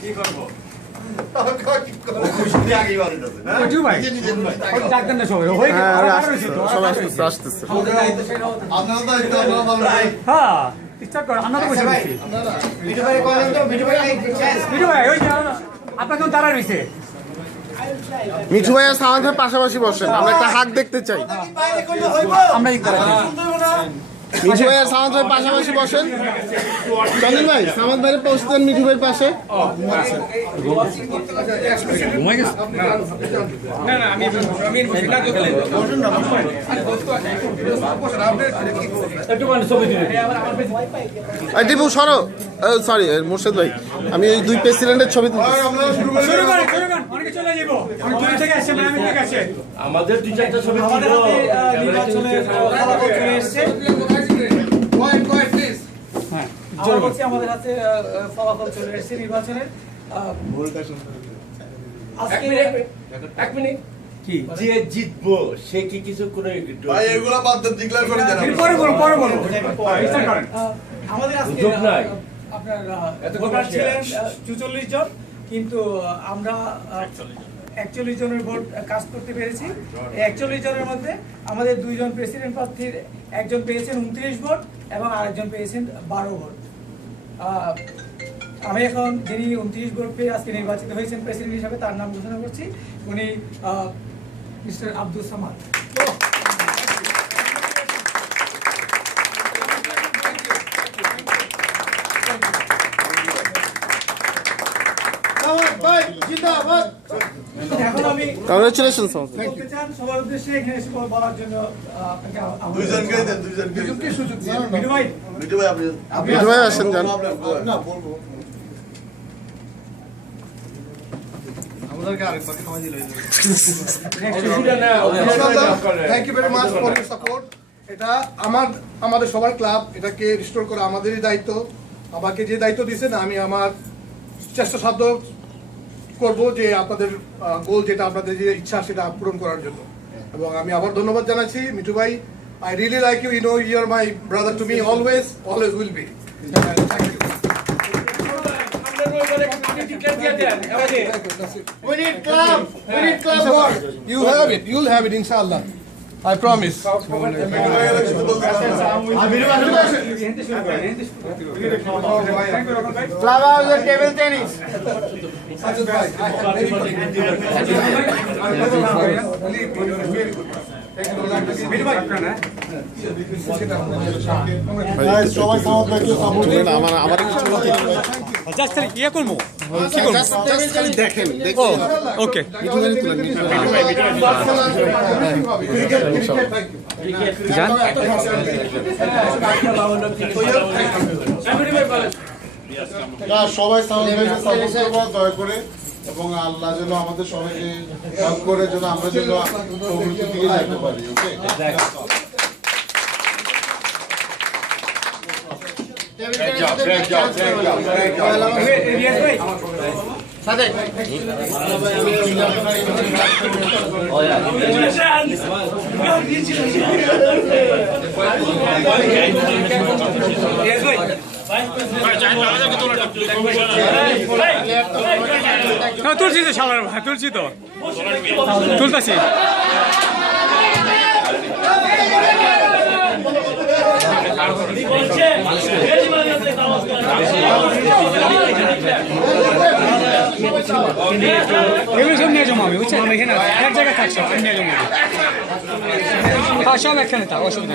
কি করবো? মিঠু ভাই আর সামাদ ভাই পাশাপাশি বসেন, আমরা একটা হাক দেখতে চাই। মিঠু ভাই আর সামাদ ভাই পাশাপাশি বসেন। চন্দন ভাই সামাদ ভাইয়ের বসতেন মিঠু ভাইয়ের পাশে। টিপু সরো, সরি মোর্শেদ ভাই, আমি এই দুই প্রেসিডেন্টের ছবি তুলছি। আমাদের দুই চারটা ছবি আমাদের হাতে ফলাফল চলে এসেছে নির্বাচনের। এক মিনিট, কি যে জিতবো সে কি কিছু করে আমাদের আজকে আপনার ভোটার ছিলেন ৪৪ জন, কিন্তু আমরা ৪১ জনের ভোট কাস্ট করতে পেরেছি। এই ৪১ জনের মধ্যে আমাদের দুইজন প্রেসিডেন্ট প্রার্থীর একজন পেয়েছেন ২৯ ভোট এবং আরেকজন পেয়েছেন ১২ ভোট। আমি এখন যিনি ২৯ ভোট পেয়ে আজকে নির্বাচিত হয়েছেন প্রেসিডেন্ট হিসাবে তার নাম ঘোষণা করছি, উনি মিস্টার আব্দুল সামাদ। এখন আমি কংগ্রেচুলেশন বলতে চান সবার উদ্দেশ্যে এখানে এসে বলার জন্য আপনাকে দুইজনকে সুযোগ দিন। মিঠু ভাই মিঠু ভাই আপনি মিঠু ভাই আসেন যান। না বলবো আমাদেরকে আরেকবার সময় দিলে thank you very much for your support. এটা আমাদের সবার ক্লাব, এটাকে রিস্টোর করা আমাদেরই দায়িত্ব। আমাকে যে দায়িত্ব দিয়েছেন আমি আমার চেষ্টা সাধ্য করব যে আপনাদের গোল যেটা আপনাদের যে ইচ্ছা সেটা পূরণ করার জন্য। এবং আমি আবার ধন্যবাদ জানাচ্ছি মিঠু ভাই। I really like you, you know you are my brother to me, always will be. We need club work. You have it. You'll have it, inshallah. I promise. Club house and table tennis. দেখেন ওকে সবাই দয়া করে, এবং আল্লাহ যেন আমাদের সবাইকে help করে যেন আমরা যেন প্রবৃত্তির দিকে যেতে পারি। ওকে তুলছি তো সালার ভাই, তুলছি তো তুলতেছি। এগুলো সব নিয়ে জমা আমি বুঝছেন, আমি এখানে এক জায়গায় থাকছি নিয়ে জমা সব একখানে থাক, অসুবিধা